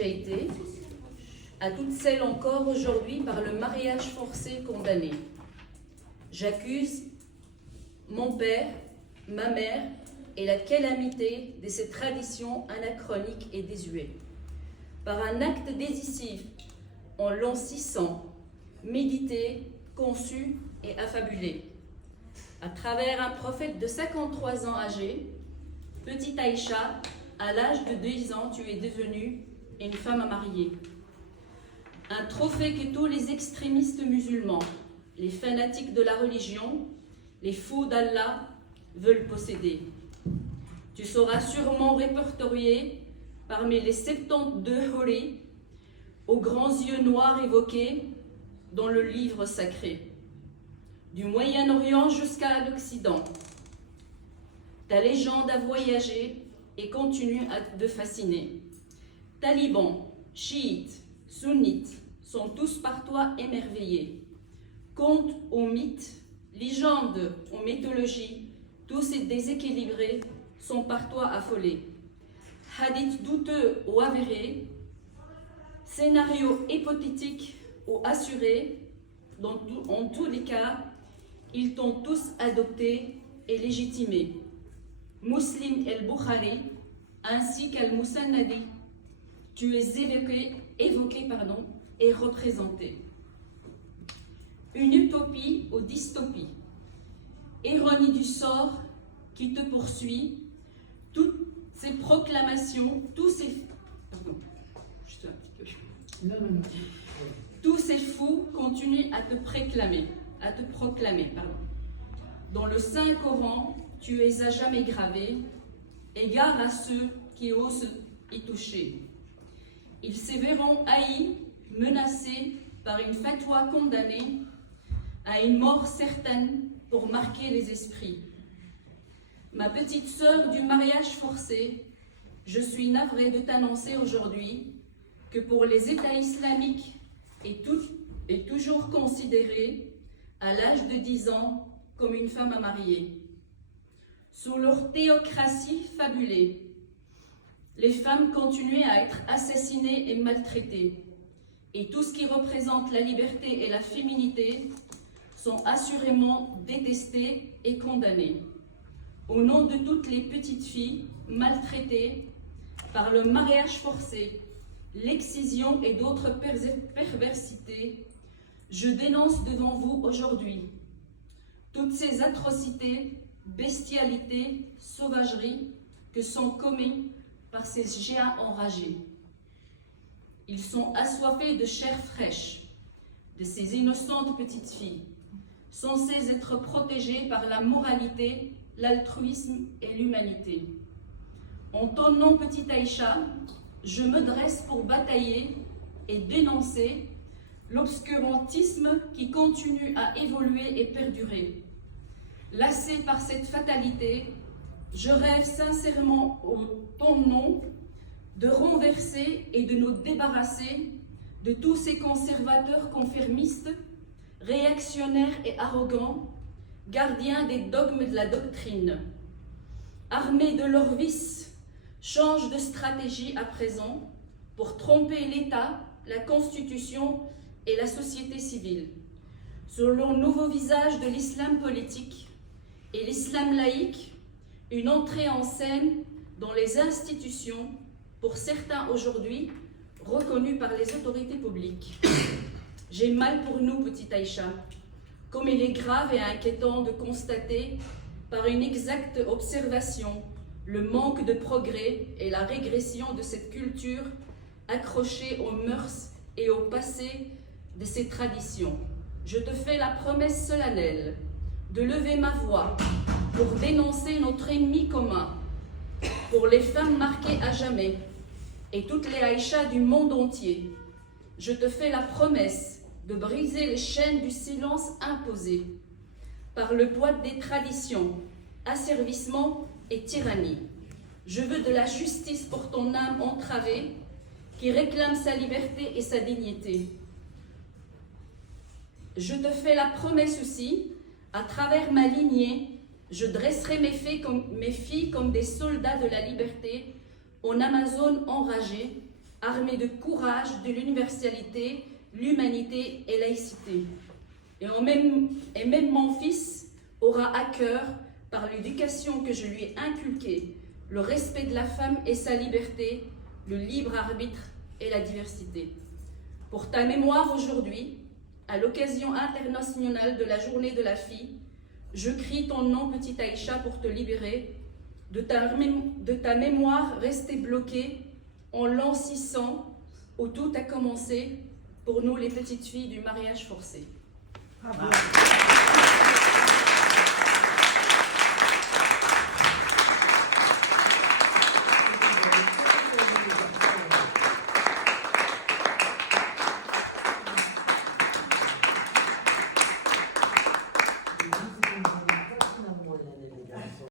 déjà été, à toutes celles encore aujourd'hui par le mariage forcé condamnées. J'accuse mon père, ma mère et la calamité de ces traditions anachroniques et désuètes. Par un acte décisif, en l'an 600, médité, conçu et affabulé. À travers un prophète de 53 ans âgé, petite Aïcha, à l'âge de 2 ans, tu es devenue une femme à marier. Un trophée que tous les extrémistes musulmans, les fanatiques de la religion, les fous d'Allah veulent posséder. Tu seras sûrement répertorié parmi les 72 horis aux grands yeux noirs évoqués dans le livre sacré. Du Moyen-Orient jusqu'à l'Occident, ta légende a voyagé et continue de fasciner. Talibans, chiites, sunnites sont tous par toi émerveillés. Contes aux mythes, légendes aux mythologies, tous ces déséquilibrés sont par toi affolés. Hadiths douteux ou avérés, scénarios hypothétiques ou assurés, en tous les cas, ils t'ont tous adopté et légitimé. Muslim el-Bukhari ainsi qu'al-Musannadi, tu es évoqué et représenté. Une utopie ou dystopie, ironie du sort qui te poursuit, toutes ces proclamations, tous ces fous continuent à te proclamer. Dans le Saint-Coran, tu es à jamais gravé, égard à ceux qui osent y toucher. Ils se verront haïs, menacés par une fatwa condamnée à une mort certaine pour marquer les esprits. Ma petite sœur du mariage forcé, je suis navrée de t'annoncer aujourd'hui que pour les États islamiques est toujours considérée à l'âge de 10 ans comme une femme à marier. Sous leur théocratie fabulée, les femmes continuaient à être assassinées et maltraitées, et tout ce qui représente la liberté et la féminité sont assurément détestés et condamnés. Au nom de toutes les petites filles maltraitées par le mariage forcé, l'excision et d'autres perversités, je dénonce devant vous aujourd'hui toutes ces atrocités, bestialités, sauvageries que sont commises par ces géants enragés. Ils sont assoiffés de chair fraîche, de ces innocentes petites filles, censées être protégées par la moralité, l'altruisme et l'humanité. En ton nom, petite Aïcha, je me dresse pour batailler et dénoncer l'obscurantisme qui continue à évoluer et perdurer. Lassée par cette fatalité, je rêve sincèrement en ton nom de renverser et de nous débarrasser de tous ces conservateurs conformistes, réactionnaires et arrogants, gardiens des dogmes de la doctrine. Armés de leurs vices, changent de stratégie à présent pour tromper l'État, la Constitution et la société civile. Sur le nouveau visage de l'islam politique et l'islam laïque, une entrée en scène dans les institutions, pour certains aujourd'hui reconnus par les autorités publiques. J'ai mal pour nous, petite Aïcha, comme il est grave et inquiétant de constater par une exacte observation le manque de progrès et la régression de cette culture accrochée aux mœurs et au passé de ces traditions. Je te fais la promesse solennelle de lever ma voix pour dénoncer notre ennemi commun, pour les femmes marquées à jamais et toutes les Aïchas du monde entier. Je te fais la promesse de briser les chaînes du silence imposé par le poids des traditions, asservissement et tyrannie. Je veux de la justice pour ton âme entravée qui réclame sa liberté et sa dignité. Je te fais la promesse aussi, à travers ma lignée, je dresserai mes filles comme des soldats de la liberté en Amazone enragée armée de courage, de l'universalité, l'humanité et laïcité. Et même mon fils aura à cœur, par l'éducation que je lui ai inculquée, le respect de la femme et sa liberté, le libre arbitre et la diversité. Pour ta mémoire aujourd'hui, à l'occasion internationale de la journée de la fille, je crie ton nom, petite Aïcha, pour te libérer de ta mémoire restée bloquée en l'an 600, où tout a commencé pour nous les petites filles du mariage forcé. Bravo.